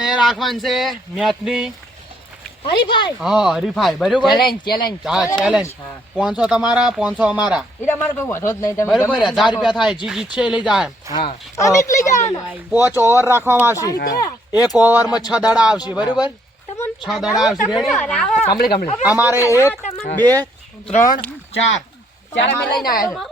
પોચ ઓવર રાખવામાં આવશે એક ઓવર માં છ દડા આવશે બરોબર છ દડા આવશે અમારે એક બે ત્રણ ચાર ચાર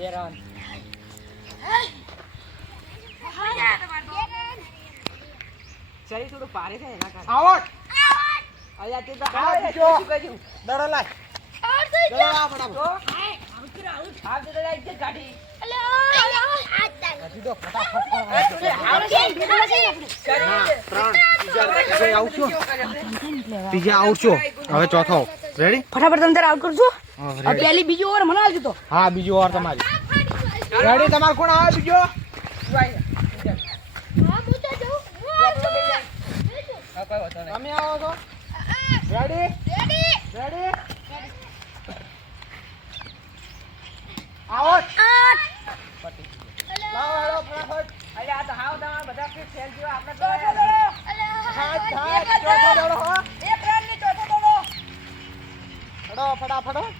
Yeren. ત્રણ બીજા આવશો હવે ચોથો રેડી ફટાફટ અંદર આઉટ કરજો અબે અલી બીજો ઓર મને આલજો તો હા બીજો ઓર તમારી રેડી તમાર કોણ આવે બીજો હા હું હા તમે આવો તો રેડી રેડી રેડી આવો ફટાફટ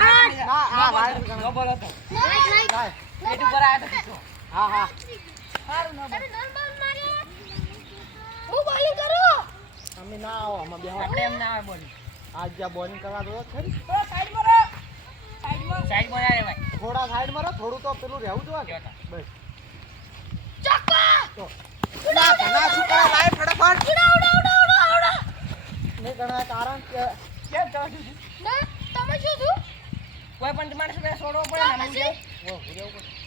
ના ના તો હા હા કરવા દો થોડા થોડું પેલું રહેવું ને બસ ઘણા કારણ કે કોઈ પણ તમારે બે છોડવો પડે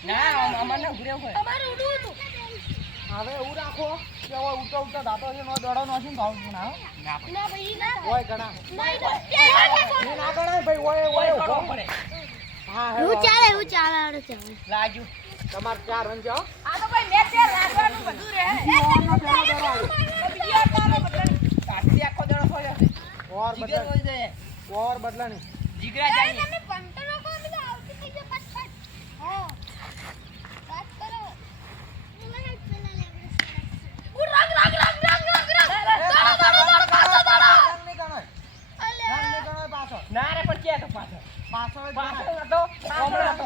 ના અમારે ના ઘૂરે હોય હતું હવે એવું રાખો કે હવે ઉતો ઉતો દાતો છે નો દડો નો ભાવ ના ના ભાઈ ના હોય ઘણા નહીં ના ઘણા ભાઈ હોય હોય પડે હા હે હું ચાલે એવું ચાલે આડો રાજુ તમાર ચાર રન જો આ તો ભાઈ મેચ છે બધું રે હે બીજો કોનો બદલાની આખો દડો થઈ જશે ઓર બદલાની ઓર બદલાની જીગરા જાય તમે 15 કલાક આવી જાય પાછળ હા પાછળ મને હેલ્પ બનાવી લેવડી છે ઉ રંગ રંગ રંગ રંગ રંગ ના રે પણ કે તો પાછળ પાછળ પાછળ હતો પાછળ હતો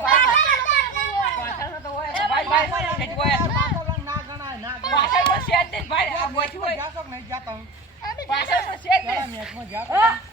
ભાઈ ભાઈ કે જોયા પાછળ ના ગણાય ના પાછળ તો શેત દે ભાઈ આ ગોઠી હોય જાસો નહીં જાતા હું પાછળ તો શેત દે મેચમાં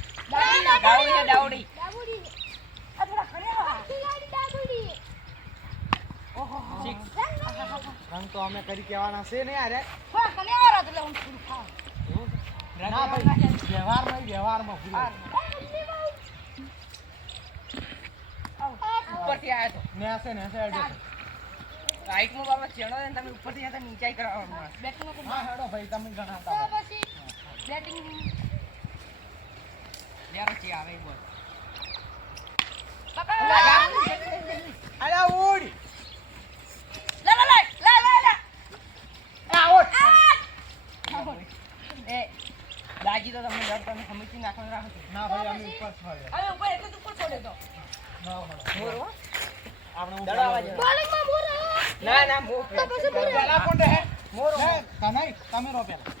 રંગ તો અમે કરી કેવાના છે ને યાર વ્યવહાર નહીં વ્યવહાર માં ઉપર થી આવ્યા છો મેં હશે ને હશે રાઈટ નો બાબા છેડો ને તમે ઉપર થી નીચાઈ કરવા માં બેટિંગ હાડો ભાઈ તમે ગણાતા બેટિંગ આવે બોલ એ તમને તમને ના ના ના ભાઈ આપણે મોર હે તમે રો પેલા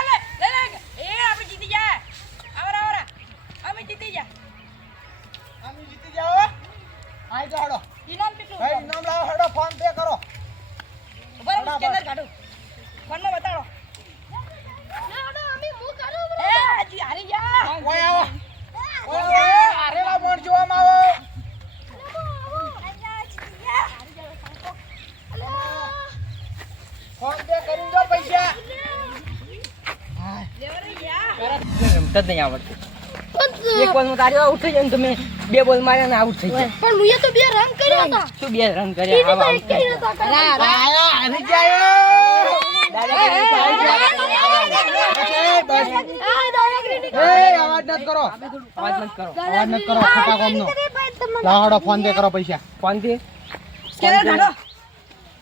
ઉઠત જ નહીં આવડતી એક બોલ મારે આઉટ થઈ જાય તમે બે બોલ માર્યા ને આઉટ થઈ જાય પણ મુએ તો બે રન કર્યા બે રન કર્યા કરો કરો કરો ફોન દે પૈસા ફોન દે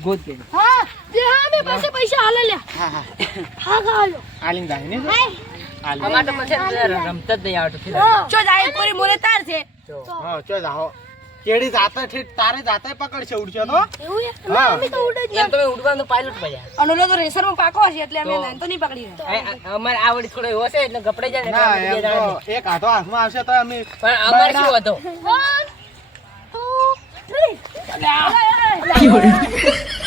गोद के हां जे हां मी पैसे पैसे आलेले हां हां हां गायो आलिंग दाय ने हाय टमाटर मध्ये रमतत नाही आटो खिला चो जाय पुरी मुले तार छे हां चो जाओ કેડી જાતા છે તારે જાતા પકડ છે ઉડજો નો એવું હા અમે તો ઉડે જ તમે ઉડવા નો બજા અનોલો તો રેસર માં પાકો હશે એટલે અમે નહીં તો નહીં પકડી અમાર આવડ થોડો એવો હશે એટલે ગપડાઈ જાય ને એક હાથો હાથ આવશે તો અમે પણ અમાર શું હતો 1 2一会儿。